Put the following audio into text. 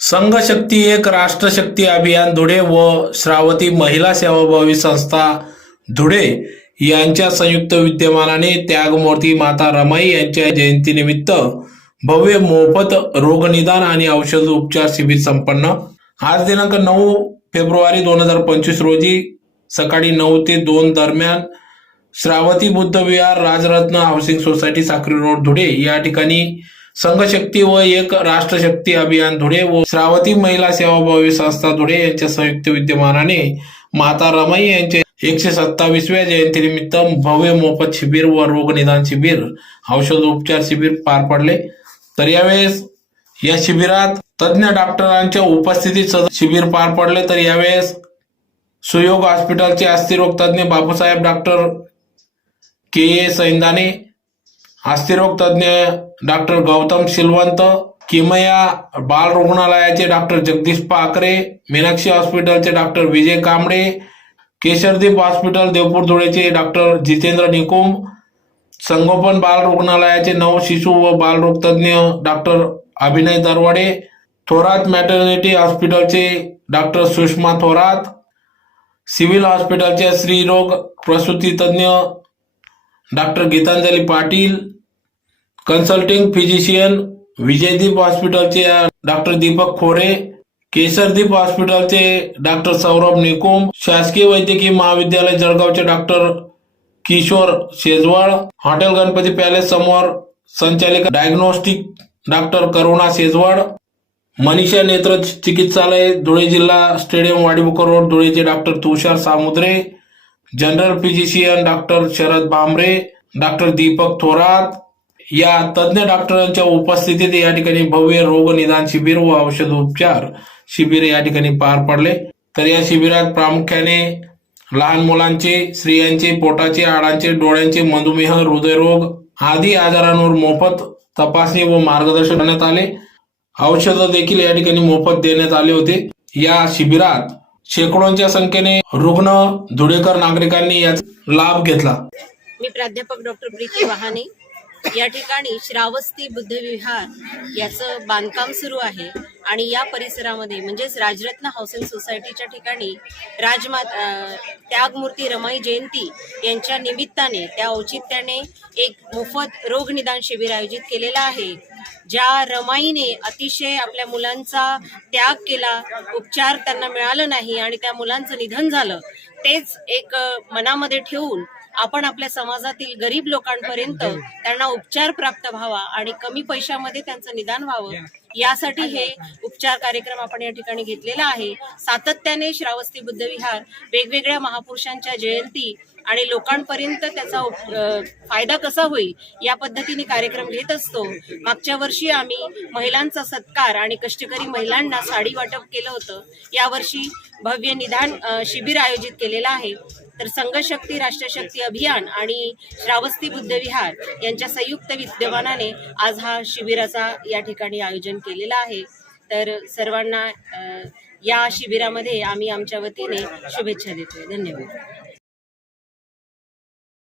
संघशक्ती एक राष्ट्रशक्ती अभियान धुळे व श्रावती महिला सेवाभावी संस्था धुळे यांच्या संयुक्त विद्यमानाने त्यागमूर्ती माता रमाई यांच्या जयंतीनिमित्त भव्य मोफत रोगनिदान आणि औषध उपचार शिबिर संपन्न. आज दिनांक नऊ फेब्रुवारी दोन हजार पंचवीस रोजी सकाळी नऊ ते दोन दरम्यान Shravati Buddha Vihar Rajratna housing society Sakri road Dhule या ठिकाणी संघशक्ती व एक राष्ट्रशक्ती अभियान धुळे व श्रावती महिला सेवाभावी संस्था धुळे यांच्या संयुक्त विद्यमानाने माता रमाई यांच्या एकशे सत्तावीसव्या जयंतीनिमित्त भव्य मोफत शिबिर व रोग निदान शिबिर औषध उपचार शिबिर पार पडले. तर यावेळेस या शिबिरात तज्ज्ञ डॉक्टरांच्या उपस्थितीत शिबिर पार पडले. तर यावेळेस सुयोग हॉस्पिटलचे अस्थिरोग तज्ज्ञ बापूसाहेब डॉक्टर के ए सैंदाने अस्थिरोग तज्ज्ञ डॉक्टर गौतम शिलवंत किमया बाल रुग्णालयाचे डॉक्टर जगदीश पाकरे मीनाक्षी हॉस्पिटलचे डॉक्टर विजय कांबळे केशरदीप हॉस्पिटल देवपूर धुळेचे डॉक्टर जितेंद्र निकुम संगोपन बाल रुग्णालयाचे नव शिशु व बालरोग तज्ज्ञ डॉक्टर अभिनय दरवाडे थोरात मॅटर्निटी हॉस्पिटलचे डॉक्टर सुषमा थोरात सिव्हिल हॉस्पिटलचे स्त्रीरोग प्रसूती तज्ज्ञ doctor Geetanjali Patil consulting physician Vijaydeep हॉस्पिटलचे डॉक्टर दीपक खोरे केसरदीप हॉस्पिटलचे डॉक्टर सौरभ निकुम शासकीय वैद्यकीय महाविद्यालय जळगावचे doctor Kishor Shejwal hotel Ganpati palace समोर संचालिका डायग्नोस्टिक डॉक्टर करुणा शेजवळ मनीषा नेत्र चिकित्सालय धुळे जिल्हा stadium Wadibhokar road धुळेचे doctor Tushar Samudre general physician doctor Sharad Bhambare doctor Deepak Thorat या तज्ज्ञ डॉक्टरांच्या उपस्थितीत या ठिकाणी भव्य रोग निदान शिबिर व औषध उपचार शिबिर या ठिकाणी पार पडले. तर या शिबिरात प्रामुख्याने लहान मुलांचे स्त्रियांचे पोटाचे आडांचे डोळ्यांचे मधुमेह हृदयरोग आदी आजारांवर मोफत तपासणी व मार्गदर्शन करण्यात आले. औषध देखील या ठिकाणी मोफत देण्यात आले होते. या शिबिरात शेकडोंच्या संख्येने रुग्ण धुळेकर नागरिकांनी याचा लाभ घेतला. मी प्राध्यापक डॉक्टर प्रीती वहाने या ठिकाणी श्रावस्ती बुद्धविहार याचं बांधकाम सुरू आहे. आणि या परिसरामध्ये म्हणजेच राजरत्न हाऊसिंग सोसायटीच्या ठिकाणी राजमा अं, त्यागमूर्ती रमाई जयंती यांच्या निमित्ताने त्या औचित्याने एक मोफत रोगनिदान शिबिर आयोजित केलेलं आहे. ज्या रमाईने अतिशय आपल्या मुलांचा त्याग केला उपचार त्यांना मिळालं नाही आणि त्या मुलांचं निधन झालं तेच एक मनामध्ये ठेवून आपण आपल्या समाजातील गरीब लोकांपर्यंत त्यांना उपचार प्राप्त व्हावा आणि कमी पैशामध्ये त्यांचं निदान व्हावं. यासाठी हे उपचार कार्यक्रम आपण या ठिकाणी घेतलेला आहे. सातत्याने श्रावस्ती बुद्धविहार वेगवेगळ्या महापुरुषांच्या जयंती आणि लोकांपर्यंत त्याचा फायदा कसा होईल या पद्धतीने कार्यक्रम घेत असतो. मागच्या वर्षी आम्ही महिलांचा सत्कार आणि कष्टकरी महिलांना साडी वाटप केलं होतं. यावर्षी भव्य निदान शिबिर आयोजित केलेलं आहे. तर संघशक्ती राष्ट्रशक्ती अभियान आणि श्रावस्ती बुद्धविहार यांच्या संयुक्त विद्यमानाने आज हा शिबिराचा या ठिकाणी आयोजन केलेलं आहे. तर सर्वांना या शिबिरामध्ये आम्ही आमच्या वतीने शुभेच्छा देतोय. धन्यवाद.